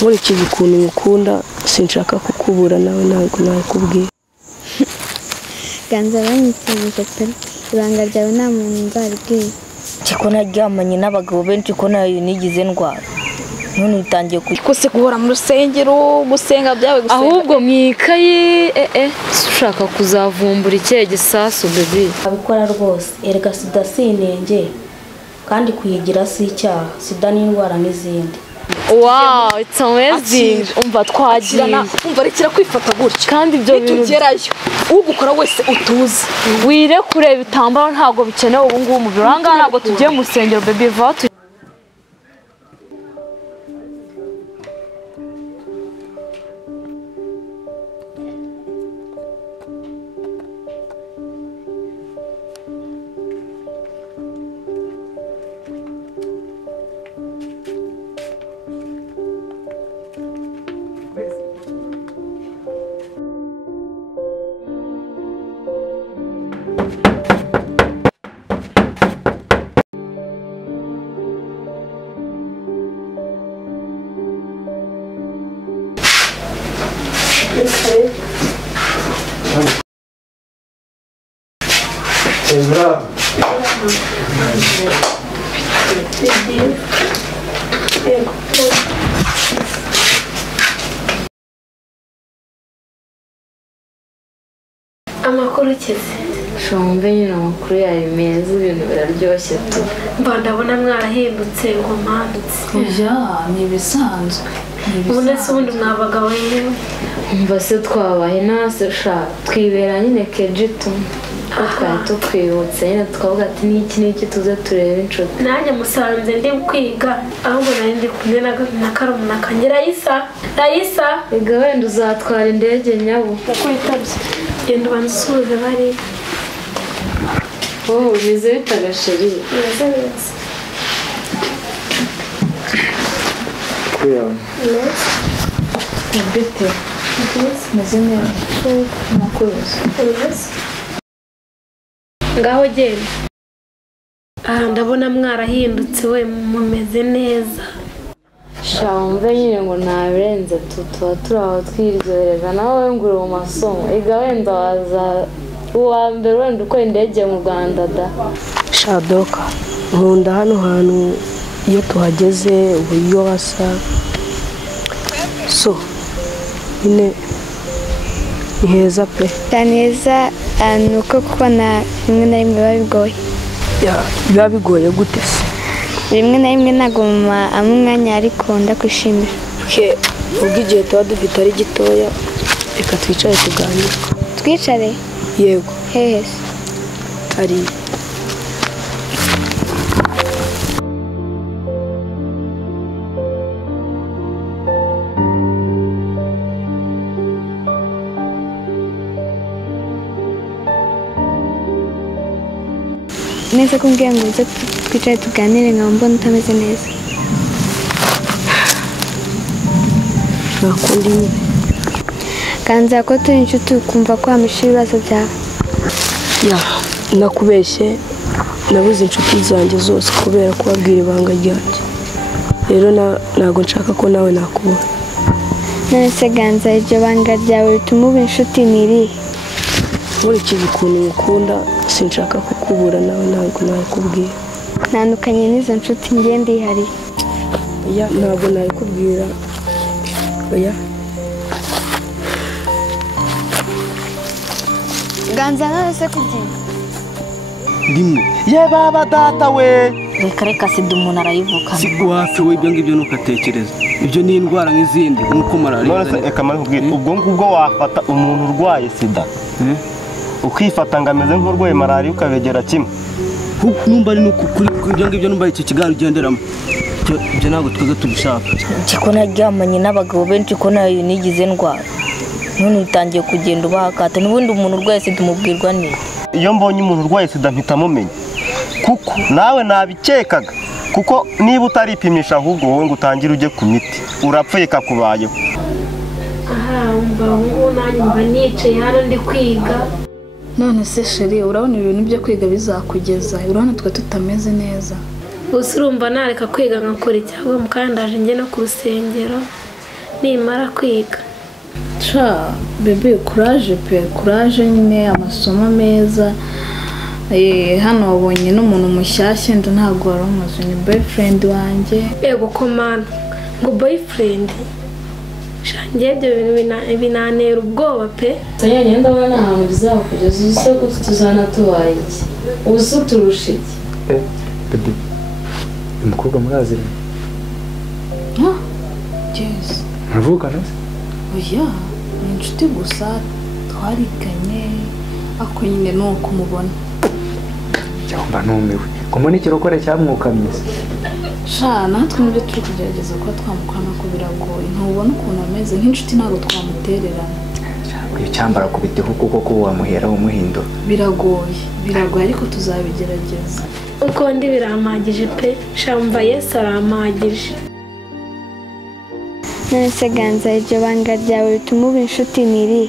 nkurikije ukuntu ngukunda sinshaka kukubura nawe ntabwo nakubwiye. Ganza banyitse pe ibanga ryawe nta muntu nzaribwiye. Kiko naryamanye n'abagabo benshi ko nayo nigize ndwara. None utangiye kose guhora mu rusengero gusenga byawe gusenga. Ahubwo mwikaye ushaka kuzavumbura ikihe gisasu bebe. abikora rwose erega sida sinenge kandi kuyigira si icyaha, sida n'indwara n'izindi. Wow, it's amazing. Umva twagiye. Umva rekera kwifata gutya. Kandi ibyo bintu tugerayo. Ugukora wese utuze. Wire kureba ibitambaro ntago bikenewe ubu ngubu mu biranga ntago tugiye mu rusengero bebe va. Amakuru kize. Shombe nyina amakuru yayo meza ibintu biraryoshye tu. Mba ndabona mwarahindutse ngo mpandutse. Oya ni bisanzwe. Ubundi se ubundi mwabaga wewe. Umva se twabaye nase sha twibera nyine kejitu. Twari tukwibutse nyine twavuga ati n'iki tuze turebe inshuti. Nanjye musanze ndi kwiga ahubwo nari ndi kumwe na Karumuna kanjye Raisa. Ega wenda uzatwara indege nyabo. Nakwitabye. Genda bansubize bari. Oh, bize bitagasheri. Neza neza. Kuya. Neza. Bite. Meze neza. Nakuzi. Neza. Ngaho genda. Ndabona mwarahindutse we mumeze neza. Shombe nyine ngo nabirenze tuba turaho twiryohereza nawe ngure mu masomo. Ega wenda waza uwa mbere wenda uko indege mu Rwanda da. Shadoka nkunda hano hantu iyo tuhageze uburyo hasa so nyine ni heza pe. Neza nuko kubona rimwe na rimwe biba bigoye. Biba bigoye gute se? Rimwe na rimwe ntabwo mama amwanya ariko ndakwishimira. Ubwo igihe tuba dufite ari gitoya reka twicare tuganire. Twicare? Yego. Hehe se? Ari neza kumbwira ngo uze twicare tuganire nkaba mbona utameze neza. nakundi nyine. Ganza ko turi inshuti ukumva ko wamisha ibibazo byawe. Nakubeshye nabuze inshuti zanjye zose kubera kubabwira ibanga ryanjye. Rero ntabwo nshaka ko nawe nakubona. None se Ganza iryo banga ryawe rituma uba inshuti n'irihe? Nkurikije ukuntu ngukunda sinshaka kukubura nawe ntabwo nakubwiye. Ntandukanye n'izo nshuti njye ndihariye. Ntabwo nabikubwira. Ganza none se kubyina? Ndimwe. Ye baba data we. Reka sida umuntu arayivukana. Si wapi we ibyo ngibyo nukatekereza. Ibyo ni indwara nk'izindi nkuko malaria. None se eka marubwira ubwo ngubwo wafata umuntu urwaye sida. Ukifata ngameze nk'urwaye malaria ukabegera kimwe. Numba ari kuri ibyo ngibyo numba iki kigaro ugenderamo. Ibyo ntabwo twese tubishaka. Kiko naryamanye n'abagabo benshi ko nayo nigize ndwara. None utangiye kugenda ubahakata n'ubundi umuntu urwaye sida umubwirwa ni. Iyo mbonye umuntu urwaye sida mpita mumenya. Kuko nawe nabikekaga. Kuko niba utaripimisha ahubwo wowe ngo utangire ujye ku miti urapfuye kakubayeho. Umva ngo nanjye mba nicaye hano ndi kwiga. None se sheri urabona ibintu byo kwiga bizakugeza urabona twe tutameze neza. Gusa urumva nareka kwiga nkakora icyangwa mukandaje njye no ku rusengero nimara kwiga. Sha bebe kuraje pe, kuraje nyine amasomo meza. Hano wabonye n'umuntu mushyashya ndo ntabwo wari umuzi, ni boyfriend wanjye. Yego ko mana ngo boyfriend shangiye ibyo bintu binantera ubwoba pe. Sanyanya ndabona ahantu bizakugeza use ko tuzana tubaye iki ubu turusha iki. Bebe umukobwa murazira? Yes. Muvugana se? Oya ni inshuti gusa twariganye ako nyine nuko mubona. Cyangwa numiwe kumona ikirokore cyamwukamye. Sha natwe nibyo turi kugerageza ko twamukana ko biragoye, ntubona ukuntu ameze nk'inshuti ntabwo twamutererana. Icyambara kubiteho kuko ko wamuhera umuhindo biragoye ariko tuzabigerageza. Uko ndi birampagije pe, shamva Yesu arampagije. Nonese Ganza iryo banga ryawe bituma uba inshuti niri?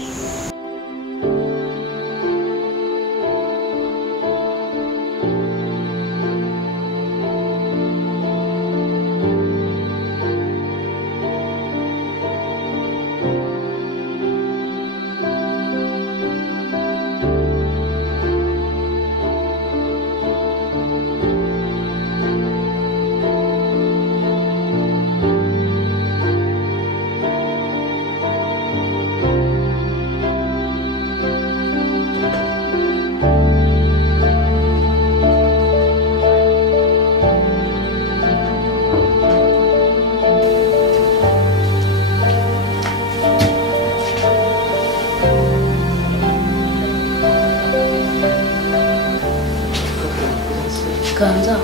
Ganza,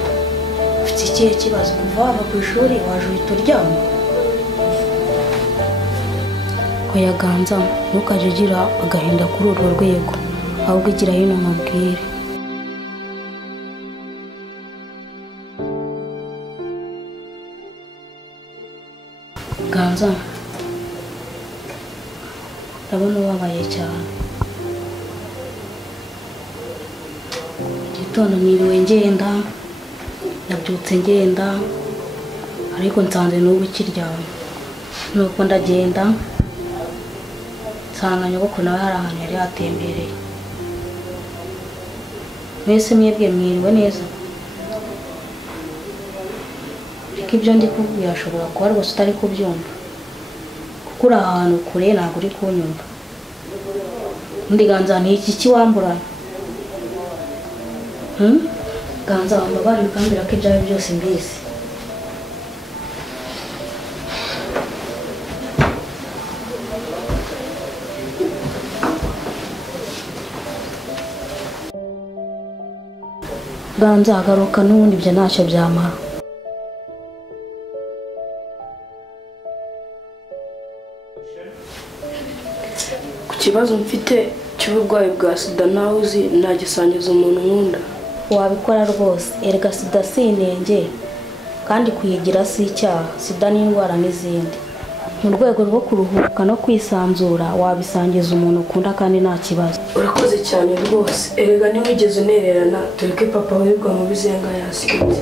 ufite ikihe kibazo kuva wava ku ishuri waje uhita uryama? Oya Ganza, ntukajye ugira agahinda kuri urwo rwego, ahubwo igira hino nkubwire. Ganza, ndabona ubabaye cyane. Igitondo niriwe ngenda, nabyutse ngenda, ariko nsanze n'ubu ukiryamye. Nuko ndagenda, nsanga nyogokuru nawe hari ahantu yari yatembereye. Mwese mwebwe mwiriwe neza? Ariko ibyo ndi kubwira ashobora kuba rwose utari kubyumva, kuko uri ahantu kure ntabwo uri kunyumva. Undi Ganza, ni iki wamburana? Ganza, wambabarira ukambwira ko ibyawe byose mbizi. Ganza, garuka n'ubundi ibyo ntacyo byamara. Ku kibazo mfite cy'uburwayi bwa sida nawe uzi nagisangiza umuntu nkunda. Wabikora rwose, erega sida si inenge kandi kuyigira si icyaha. Sida ni indwara n'izindi. Mu rwego rwo kuruhuka no kwisanzura wabisangiza umuntu ukunda kandi nta kibazo. Urakoze cyane rwose, erega ntiwigeze unererana, tureke papa wirirwa mu bizenga yasiketse.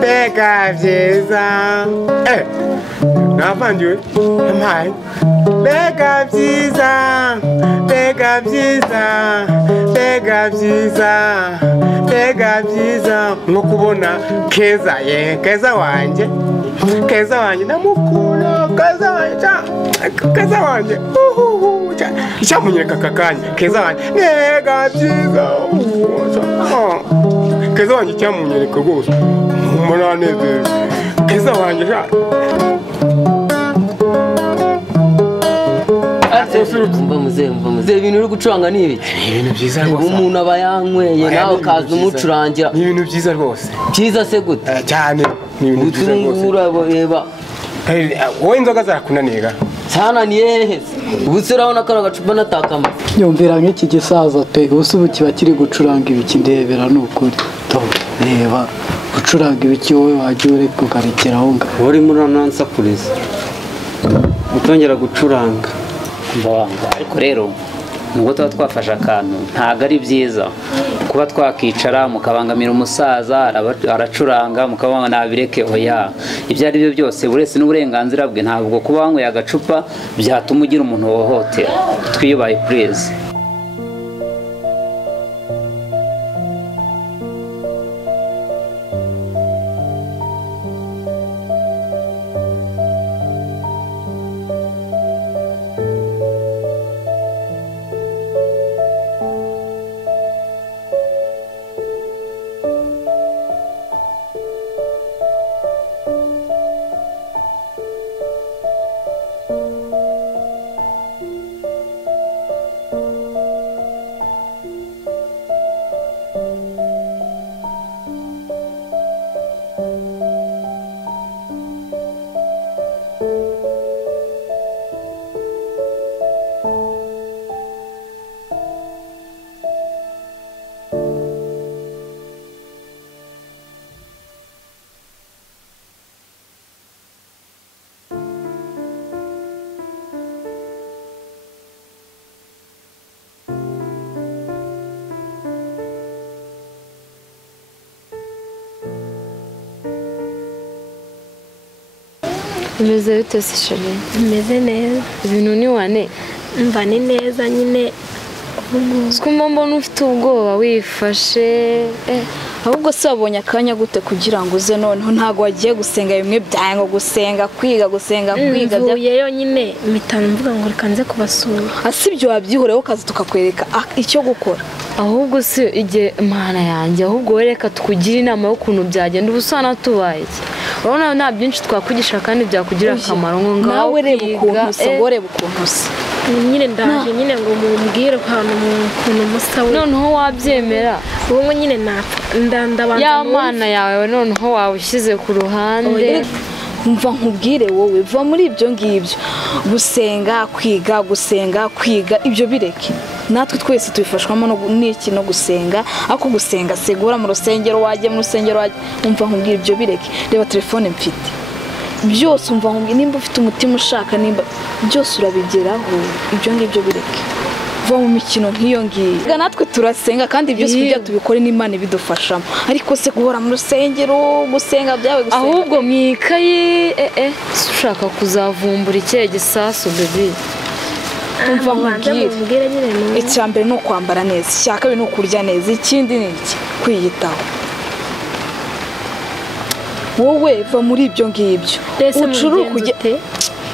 Bega byiza navangiwe mpaye. Bega byiza nko kubona Keza, Keza wanjye ndamukunda, Keza wanjye icyamunyereka aka kanya. Keza wanjye bega byiza, Keza wanjye icyamunyereka rwose umunanezero. Keza wanjye mva muze ibintu uri gucuranga ni ibiki? Ibintu byiza rwose. Umuntu aba yanyweye nawe kaza umucurangira. Ni ibintu byiza rwose. Byiza se gute? Cyane ni ibintu byiza rwose. Urareba wowe inzoga zarakunaniga cyananiye hehe? Ubu se urabona ko agacupa natakama. Nyumvira nk'iki gisaza pe, ubusa ubu kiba kiri gucuranga ibiki ndebera ni ukuri. Reba gucuranga ibiki wowe wajya ureka ukarekera aho ngaho. Uri muri anansakuriza utongera gucuranga. Ariko rero nubwo tuba twafashe akantu ntabwo ari byiza kuba twakicara mukabangamira umusaza aracuranga mukabanga nabireke oya ibyo ari byo byose buri wese n'uburenganzira bwe ntabwo kuba wanyweye agacupa byatuma ugira umuntu wohotera twiyubaye please. Umeze bite se sheri? Umeze neza. Ibintu ni wane? Mva ni neza nyine. Skumva mbona ufite ubwoba wifashe. Ahubwo se wabonye akanya gute kugira ngo uze noneho ntago wagiye gusenga bimwe byaye ngo gusenga kwiga kwiga mvuyeyo nyine mpitana mvuga ngo reka nze kubasura. Asibyo wabyihoreho kazi tukakwereka icyo gukora. Ahubwo se igihe mana yanjye ahubwo wereka tukugira inama y'ukuntu byagenda ubusana tubaye. Urabona nta byinshi twakwigisha kandi byakugira akamaro ngo ngaho nawe reba ukuntu usogore bukuntu se. Nyine ndaje nyine ngo mumbwire ahantu ukuntu musawe. Noneho wabyemera. Ubu nyine ndabanza ya mana yawe noneho wawushyize ku ruhande. Mva nkubwire wowe va muri ibyo ngibyo gusenga kwiga ibyo bireke. Natwe twese tubifashwamo n'iki no gusenga ako gusenga segura mu rusengero wajye umva nkubwire ibyo bireke. Reba telefone mfite byose umva nkubwire nimba ufite umutima ushaka nimba byose urabigeraho ibyo ngibyo bireke. Va mu mikino nk'iyo ngiyo natwe turasenga kandi byose kujya tubikore n'Imana ibidufashamo ariko se guhora mu rusengero gusenga byawe gusenga ahubwo mwikaye ushaka kuzavumbura ikihe gisasu baby. Umva nkubwire icyambere no kwambara neza icyaka no kurya neza ikindi ni iki kwiyitaho. Wowe va muri ibyo ngibyo ucuruke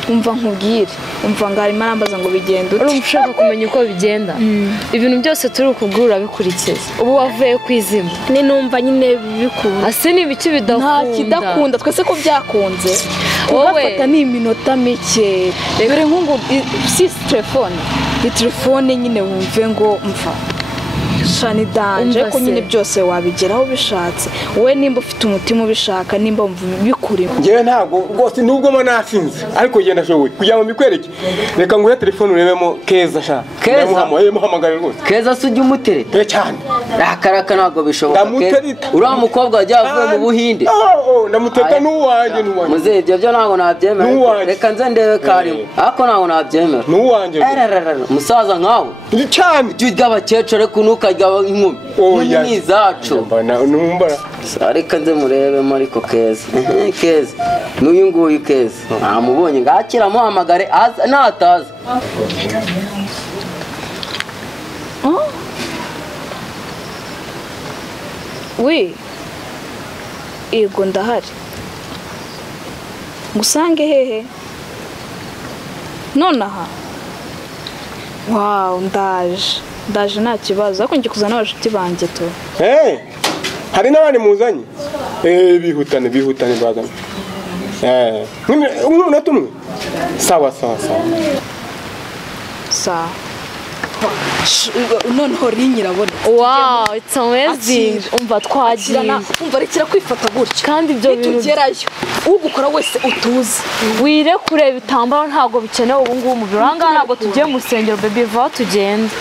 umva nkubwire umva ngari marambaza ngo bigenda uri ushaka kumenya uko bigenda ibintu byose turi kugura bikurikiza ubu wavuye kwizima ni numva nyine bikunda ase ni ibiki bidakunda nta kidakunda twese ko byakunze ugafata ni iminota mike dore nkungu si telefone nyine wumve ngo mva shani danje ko nyine byose wabigeraho bishatse wowe nimba ufite umutima ubishaka nimba bikurimo ngewe ntabwo rwose nubwo mo nasinze ariko genda shoboye kugira ngo mbikwereke reka nguhe telefone urebemo Keza sha Keza muhamagara rwose Keza sujya umutereta cyane akaraka ntabwo bishoboka uriya mukobwa wagiye avuye mu Buhinde ndamuteta n'uwanjye muze ibyo byo ntabwo nabyemera reka nze ndebe karimo ariko ntabwo nabyemera n'uwanjye musaza nkawe cyane tujya abakecuru kunuka inkumi ni zacu reka nze murebemo ariko Keza Keza n'uyu nguyu Keza namubonye ngakira muhamagare nataza we yego ndahari ngusange hehe nonaha wow ndaje nta kibazo ariko njye kuzana abashuti banjye tu hari n'abandi muzanye bihutane bazana nk'umunota umwe sawa noneho rinyirabona wow it's amazing umva twagiye umva rekera kwifata gutya kandi ibyo bintu tugerayo ugukora wese utuze wire kureba ibitambaro ntabwo bikenewe ubu ngubu mu biranga ntabwo tugiye mu rusengero baby va tugenda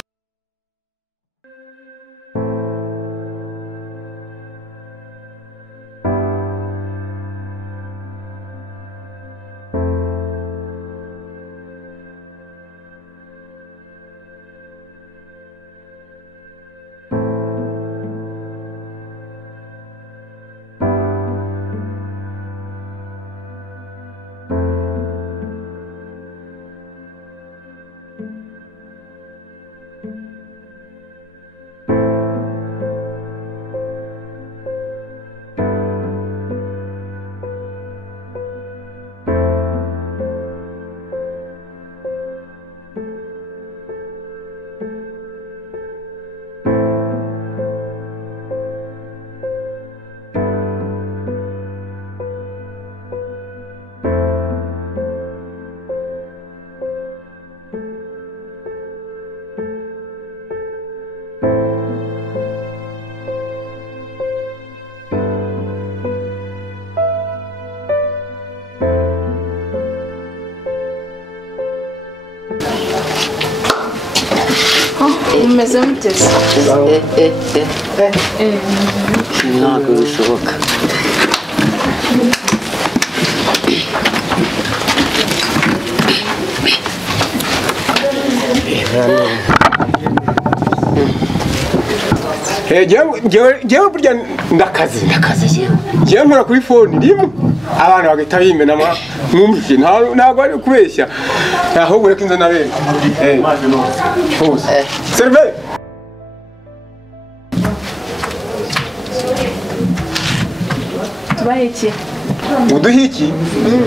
Umeze muteze. Ntabwo bishoboka. Jewe burya ndakaze jewe nkora kuri phone rimwe abantu bagahita bimenamo mwumvise ntabwo ari kubeshya ahubwo reka inzo nabere serve Tubaye uduhiki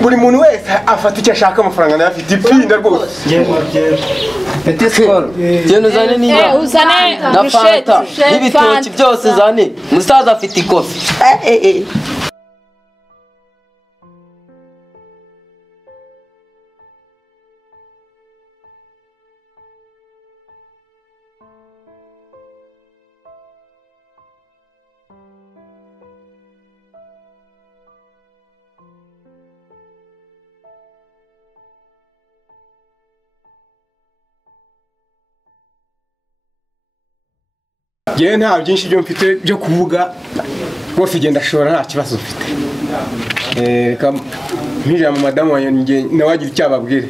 buri muntu wese afata icyo ashaka amafaranga nayo afite ipinda rwose Petit Skol genda uzane niba uzane na fanta n'ibitoki byose uzane musaza afite ikofi Yewe nta byinshi byo mfite byo kuvuga bose genda ashobora nta kibazo mfite reka mpijira mu madamu wanjye nawagira icyo ababwire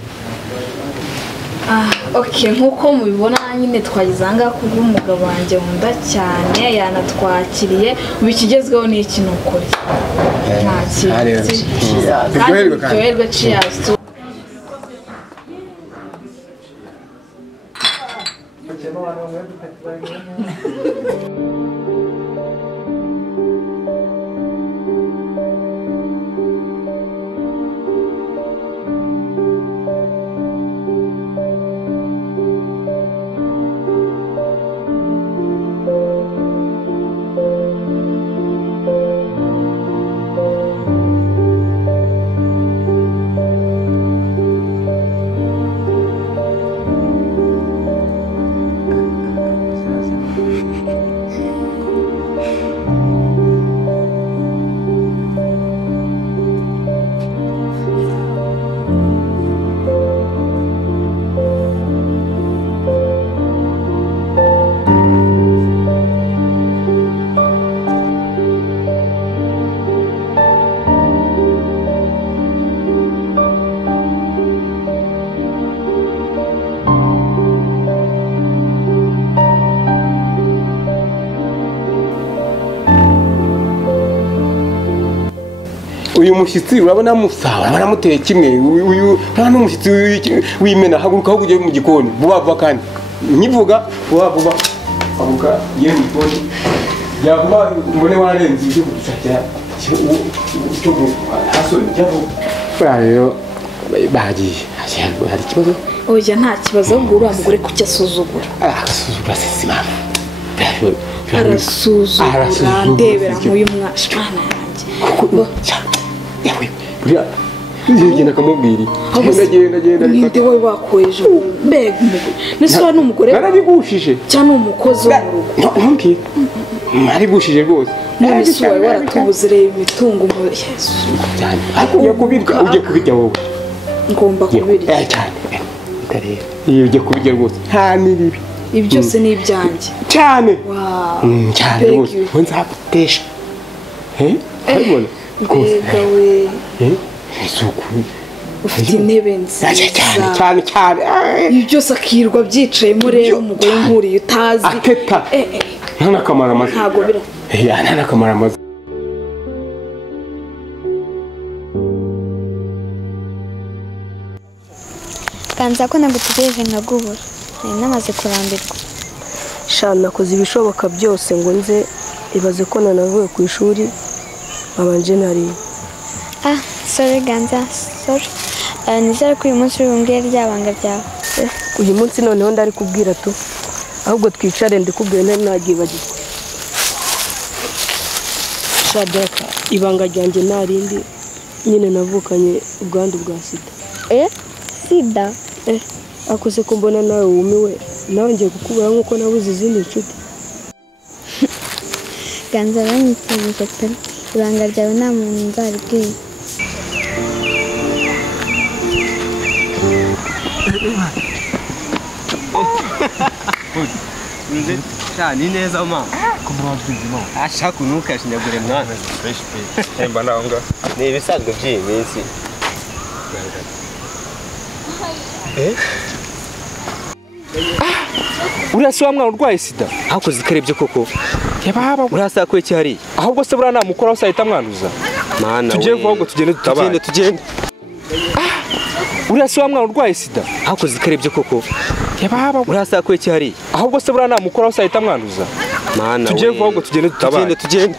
Okay, nkuko mubibona nyine twagize anga kubw'umugabo wanjye nkunda cyane yanatwakiriye ubikigezweho ni iki nukuri nta kintu biryoherwe cheers uyu mushyitsi urabona musaba baramuteye kimwe uyu nta n'umushyitsi w'imena haguruka aho ujye mu gikoni vuba vuba kandi nkivuga vuba vuba avuga ye mu gikoni yavuba mbone warenze ibyo gushakira cyo hasoni cyangwa rero bagiye hari ikibazo oya nta kibazo ahubwo uriya mugore kuki asuzugura asuzugura se mama arasuzugura ndebera nk'uyu mwana yanjye yawe buriya ngenda kamubwira genda ninde wowe wakoheje mbega umugore nese n'umugore narabigushije cyane umukozi wo mu rugo ntumbwire narabigushije rwose none se wowe waratubuze reba imitungo mu Yesu cyane ugiye kubirya wowe ngomba kubirya cyane ndareba iyo ugiye kubirya rwose nta n'ibibi ibi byose ni ibyanjye cyane cyane rwose we nzagutesha urabona mbega we ufite intebe nziza cyane ibi byose akirwa byicayemo rero umugore nkuriye utazi ateta nta n'akamaro amaze ntabwo bira nta n'akamaro amaze kanza ko nagutegereje nkagubura nari namaze kurambirwa shana nakoze ibishoboka byose ngo nze ibaze ko nanavuye ku ishuri abanje nari sorry ganza sorry nizere ko uyu munsi uri bumbwire ryabanga ryawe uyu munsi noneho ndari kubwira tu ahubwo twicare ndikubwire ntari nagibagirwa shadaka ibanga ryanjye narindi nyine navukanye ubwandu bwa sida sida akoze ko mbona nawe wumiwe nawe ngiye kukubura nk'uko nabuze izindi nshuti ganza banyitseje pe ibanga ryawe nta muntu nzaribwiye Ni neza mama. Ashaka kunuka shinyagure mwana. Emba naonga. Ni ibisanzwe by'iyi minsi. Uriya si wa mwana urwaye sida hakoze ikarebye koko yababa urasa ko iki hari ahubwo se buriya namukoraho sahita mwanduza mana tugiye vuga ngo tugende uriya si wa mwana urwaye sida hakoze ikarebye koko yababa urasa ko iki hari ahubwo se buriya namukoraho sahita mwanduza mana tugiye vuga ngo tugende